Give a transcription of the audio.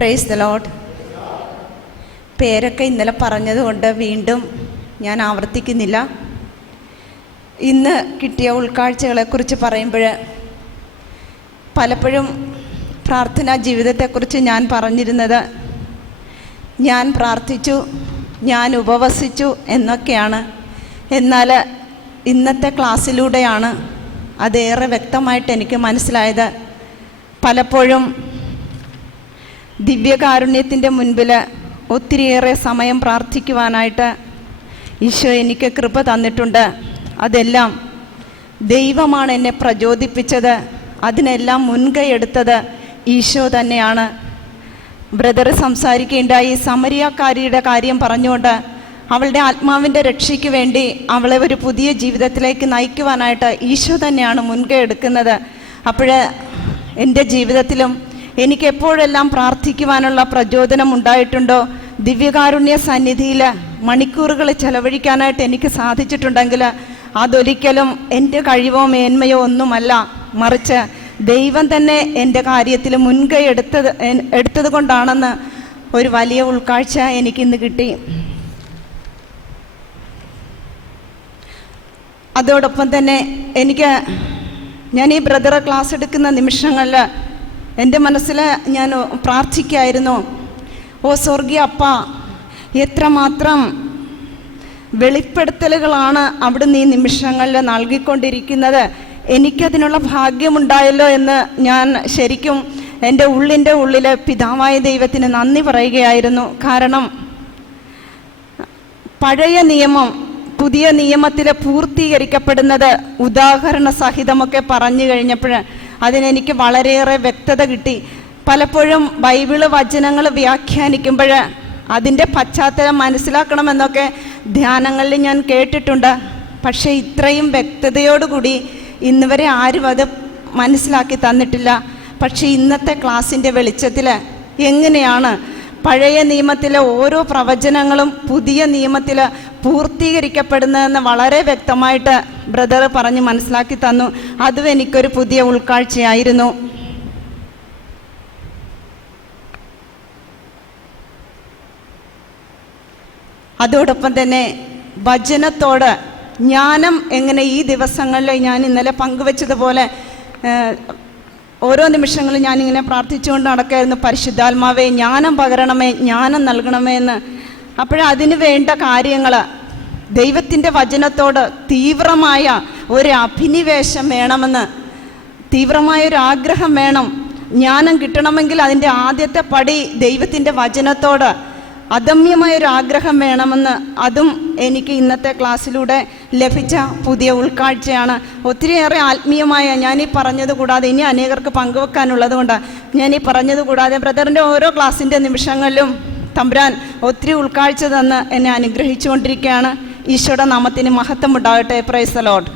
Praise the Lord. പേരൊക്കെ ഇന്നലെ പറഞ്ഞതുകൊണ്ട് വീണ്ടും ഞാൻ ആവർത്തിക്കുന്നില്ല. ഇന്ന് കിട്ടിയ ഉൾക്കാഴ്ചകളെക്കുറിച്ച് പറയുമ്പോൾ പലപ്പോഴും പ്രാർത്ഥനാ ജീവിതത്തെക്കുറിച്ച് ഞാൻ പറഞ്ഞിരുന്നത് ഞാൻ പ്രാർത്ഥിച്ചു, ഞാൻ ഉപവസിച്ചു എന്നൊക്കെയാണ്. എന്നാൽ ഇന്നത്തെ ക്ലാസ്സിലൂടെയാണ് അതേറെ വ്യക്തമായിട്ട് എനിക്ക് മനസ്സിലായത്. പലപ്പോഴും ദിവ്യകാരുണ്യത്തിൻ്റെ മുൻപിൽ ഒത്തിരിയേറെ സമയം പ്രാർത്ഥിക്കുവാനായിട്ട് ഈശോ എനിക്ക് കൃപ തന്നിട്ടുണ്ട്. അതെല്ലാം ദൈവമാണ് എന്നെ പ്രചോദിപ്പിച്ചത്. അതിനെല്ലാം മുൻകൈ എടുത്തത് ഈശോ തന്നെയാണ്. ബ്രദർ സംസാരിക്കുകയുണ്ടായി സമരിയാക്കാരിയുടെ കാര്യം പറഞ്ഞുകൊണ്ട് അവളുടെ ആത്മാവിൻ്റെ രക്ഷയ്ക്ക് വേണ്ടി അവളെ ഒരു പുതിയ ജീവിതത്തിലേക്ക് നയിക്കുവാനായിട്ട് ഈശോ തന്നെയാണ് മുൻകൈ എടുക്കുന്നത്. അപ്പോൾ എൻ്റെ ജീവിതത്തിലും എനിക്ക് എപ്പോഴെല്ലാം പ്രാർത്ഥിക്കുവാനുള്ള പ്രചോദനം ഉണ്ടായിട്ടുണ്ടോ, ദിവ്യകാരുണ്യ സന്നിധിയിൽ മണിക്കൂറുകൾ ചെലവഴിക്കാനായിട്ട് എനിക്ക് സാധിച്ചിട്ടുണ്ടെങ്കിൽ അതൊരിക്കലും എൻ്റെ കഴിവോ മേന്മയോ ഒന്നുമല്ല, മറിച്ച് ദൈവം തന്നെ എൻ്റെ കാര്യത്തിൽ മുൻകൈ എടുത്തത് കൊണ്ടാണെന്ന് ഒരു വലിയ ഉൾക്കാഴ്ച എനിക്കിന്ന് കിട്ടി. അതോടൊപ്പം തന്നെ ഞാൻ ഈ ബ്രദറെ ക്ലാസ് എടുക്കുന്ന നിമിഷങ്ങളിൽ എൻ്റെ മനസ്സിൽ ഞാൻ പ്രാർത്ഥിക്കായിരുന്നു, ഓ സ്വർഗീയ അപ്പ, എത്രമാത്രം വെളിപ്പെടുത്തലുകളാണ് അവിടുന്ന് ഈ നിമിഷങ്ങളിൽ നൽകിക്കൊണ്ടിരിക്കുന്നത്. എനിക്കതിനുള്ള ഭാഗ്യമുണ്ടായല്ലോ എന്ന് ഞാൻ ശരിക്കും എൻ്റെ ഉള്ളിൽ പിതാവായ ദൈവത്തിന് നന്ദി പറയുകയായിരുന്നു. കാരണം പഴയ നിയമം പുതിയ നിയമത്തിൽ പൂർത്തീകരിക്കപ്പെടുന്നത് ഉദാഹരണ സഹിതമൊക്കെ പറഞ്ഞു കഴിഞ്ഞപ്പോൾ അതിനെനിക്ക് വളരെയേറെ വ്യക്തത കിട്ടി. പലപ്പോഴും ബൈബിള് വചനങ്ങൾ വ്യാഖ്യാനിക്കുമ്പോൾ അതിൻ്റെ പശ്ചാത്തലം മനസ്സിലാക്കണമെന്നൊക്കെ ധ്യാനങ്ങളിൽ ഞാൻ കേട്ടിട്ടുണ്ട്. പക്ഷേ ഇത്രയും വ്യക്തതയോടുകൂടി ഇന്ന് വരെ ആരും അത് മനസ്സിലാക്കി തന്നിട്ടില്ല. പക്ഷേ ഇന്നത്തെ ക്ലാസ്സിൻ്റെ വെളിച്ചത്തിൽ എങ്ങനെയാണ് പഴയ നിയമത്തിലെ ഓരോ പ്രവചനങ്ങളും പുതിയ നിയമത്തിൽ പൂർത്തീകരിക്കപ്പെടുന്നതെന്ന് വളരെ വ്യക്തമായിട്ട് ബ്രദർ പറഞ്ഞ് മനസ്സിലാക്കി തന്നു. അതും എനിക്കൊരു പുതിയ ഉൾക്കാഴ്ചയായിരുന്നു. അതോടൊപ്പം തന്നെ വചനത്തോട് ജ്ഞാനം എങ്ങനെ ഈ ദിവസങ്ങളിൽ ഞാൻ ഇന്നലെ പങ്കുവെച്ചതുപോലെ ഓരോ നിമിഷങ്ങളും ഞാനിങ്ങനെ പ്രാർത്ഥിച്ചുകൊണ്ട് നടക്കായിരുന്നു, പരിശുദ്ധാത്മാവേ ജ്ഞാനം പകരണമേ, ജ്ഞാനം നൽകണമേ എന്ന്. അപ്പോഴതിന് വേണ്ട കാര്യങ്ങൾ ദൈവത്തിൻ്റെ വചനത്തോട് തീവ്രമായ ഒരു അഭിനിവേശം വേണമെന്ന്, തീവ്രമായൊരു ആഗ്രഹം വേണം. ജ്ഞാനം കിട്ടണമെങ്കിൽ അതിൻ്റെ ആദ്യത്തെ പടി ദൈവത്തിൻ്റെ വചനത്തോട് അദമ്യമായൊരു ആഗ്രഹം വേണമെന്ന്, അതും എനിക്ക് ഇന്നത്തെ ക്ലാസ്സിലൂടെ ലഭിച്ച പുതിയ ഉൾക്കാഴ്ചയാണ്. ഒത്തിരിയേറെ ആത്മീയമായ ഞാനീ പറഞ്ഞത് കൂടാതെ ഇനി അനേകർക്ക് പങ്കുവെക്കാനുള്ളത് കൊണ്ടാണ് ഞാനീ പറഞ്ഞത് കൂടാതെ ബ്രദറിൻ്റെ ഓരോ ക്ലാസ്സിൻ്റെ നിമിഷങ്ങളിലും തമ്പുരാൻ ഒത്തിരി ഉൾക്കാഴ്ച തന്ന് എന്നെ അനുഗ്രഹിച്ചുകൊണ്ടിരിക്കുകയാണ്. ഈശോയുടെ നാമത്തിന് മഹത്വം ഉണ്ടാകട്ടെ. Praise the Lord.